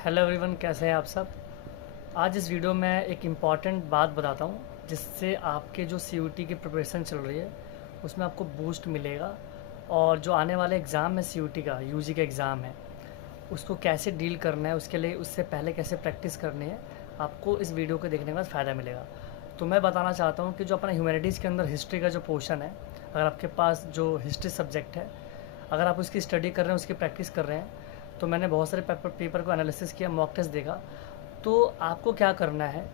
Hello everyone, कैसे हैं आप सब। आज इस वीडियो में एक इम्पॉर्टेंट बात बताता हूँ जिससे आपके जो सीयूटी की प्रिपरेशन चल रही है उसमें आपको बूस्ट मिलेगा। और जो आने वाले एग्ज़ाम है सीयूटी का, यूजी का एग्ज़ाम है, उसको कैसे डील करना है, उसके लिए उससे पहले कैसे प्रैक्टिस करनी है, आपको इस वीडियो को देखने के बाद फ़ायदा मिलेगा। तो मैं बताना चाहता हूँ कि जो अपना ह्यूमैनिटीज़ के अंदर हिस्ट्री का जो पोर्शन है, अगर आपके पास जो हिस्ट्री सब्जेक्ट है, अगर आप उसकी स्टडी कर रहे हैं, उसकी प्रैक्टिस कर रहे हैं, तो मैंने बहुत सारे पेपर को एनालिसिस किया, मॉक टेस्ट देखा। तो आपको क्या करना है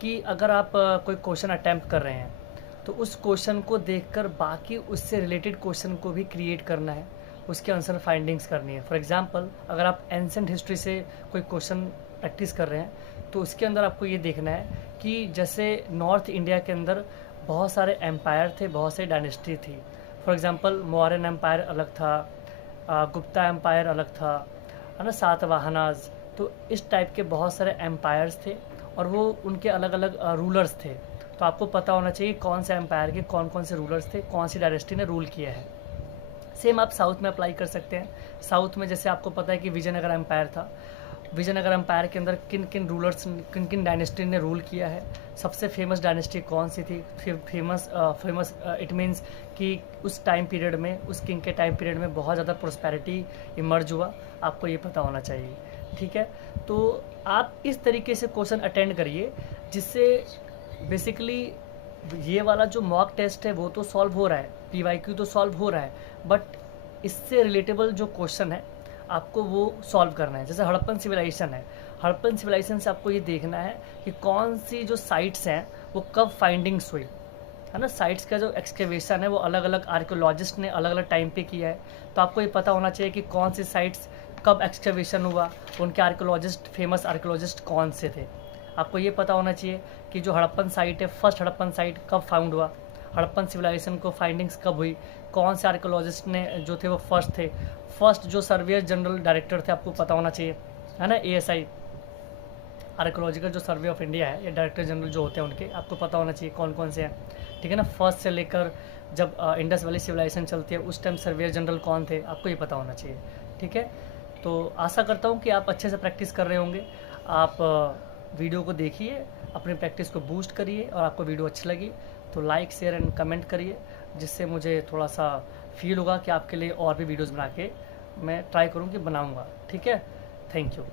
कि अगर आप कोई क्वेश्चन अटैम्प्ट कर रहे हैं तो उस क्वेश्चन को देखकर बाकी उससे रिलेटेड क्वेश्चन को भी क्रिएट करना है, उसके आंसर फाइंडिंग्स करनी है। फॉर एग्जांपल, अगर आप एंसेंट हिस्ट्री से कोई क्वेश्चन प्रैक्टिस कर रहे हैं तो उसके अंदर आपको ये देखना है कि जैसे नॉर्थ इंडिया के अंदर बहुत सारे एम्पायर थे, बहुत से डायनेस्टी थी। फॉर एग्जांपल, मौर्यन एम्पायर अलग था, गुप्ता एम्पायर अलग था, है ना, सातवाहनाज। तो इस टाइप के बहुत सारे एम्पायर्स थे और वो उनके अलग अलग रूलर्स थे। तो आपको पता होना चाहिए कौन से एम्पायर के कौन कौन से रूलर्स थे, कौन सी डायनेस्टी ने रूल किया है। सेम आप साउथ में अप्लाई कर सकते हैं। साउथ में जैसे आपको पता है कि विजयनगर एम्पायर था। विजयनगर एम्पायर के अंदर किन किन रूलर्स, किन किन डायनेस्टी ने रूल किया है, सबसे फेमस डायनेस्टी कौन सी थी। फेमस इट मीन्स कि उस टाइम पीरियड में, उस किंग के टाइम पीरियड में बहुत ज़्यादा प्रोस्पेरिटी इमर्ज हुआ, आपको ये पता होना चाहिए। ठीक है, तो आप इस तरीके से क्वेश्चन अटेंड करिए जिससे बेसिकली ये वाला जो मॉक टेस्ट है वो तो सॉल्व हो रहा है, पीवाईक्यू तो सॉल्व हो रहा है, बट इससे रिलेटेबल जो क्वेश्चन है आपको वो सॉल्व करना है। जैसे हड़प्पन सिविलाइजेशन है, हड़प्पन सिविलाइजेशन से आपको ये देखना है कि कौन सी जो साइट्स हैं वो कब फाइंडिंग्स हुई, है ना। साइट्स का जो एक्सकेवेशन है वो अलग अलग आर्कियोलॉजिस्ट ने अलग अलग टाइम पे किया है। तो आपको ये पता होना चाहिए कि कौन सी साइट्स कब एक्सकेवेशन हुआ, उनके आर्कियोलॉजिस्ट, फेमस आर्कियोलॉजिस्ट कौन से थे। आपको ये पता होना चाहिए कि जो हड़प्पन साइट है, फर्स्ट हड़प्पन साइट कब फाउंड हुआ, हड़प्पन सिविलाइजेशन को फाइंडिंग्स कब हुई, कौन से आर्कियोलॉजिस्ट ने जो थे वो फर्स्ट थे, फर्स्ट जो सर्वेयर जनरल डायरेक्टर थे आपको पता होना चाहिए, है ना। एएसआई, आर्कोलॉजिकल जो सर्वे ऑफ इंडिया है, ये डायरेक्टर जनरल जो होते हैं उनके आपको पता होना चाहिए कौन कौन से हैं। ठीक है ना। फर्स्ट से लेकर जब इंडस वैली सिविलाइजेशन चलती है उस टाइम सर्वेयर जनरल कौन थे, आपको ये पता होना चाहिए। ठीक है, तो आशा करता हूँ कि आप अच्छे से प्रैक्टिस कर रहे होंगे। आप वीडियो को देखिए, अपनी प्रैक्टिस को बूस्ट करिए, और आपको वीडियो अच्छी लगी तो लाइक, शेयर एंड कमेंट करिए, जिससे मुझे थोड़ा सा फील होगा कि आपके लिए और भी वीडियोज़ बना के मैं ट्राई करूँ कि बनाऊँगा। ठीक है, थैंक यू।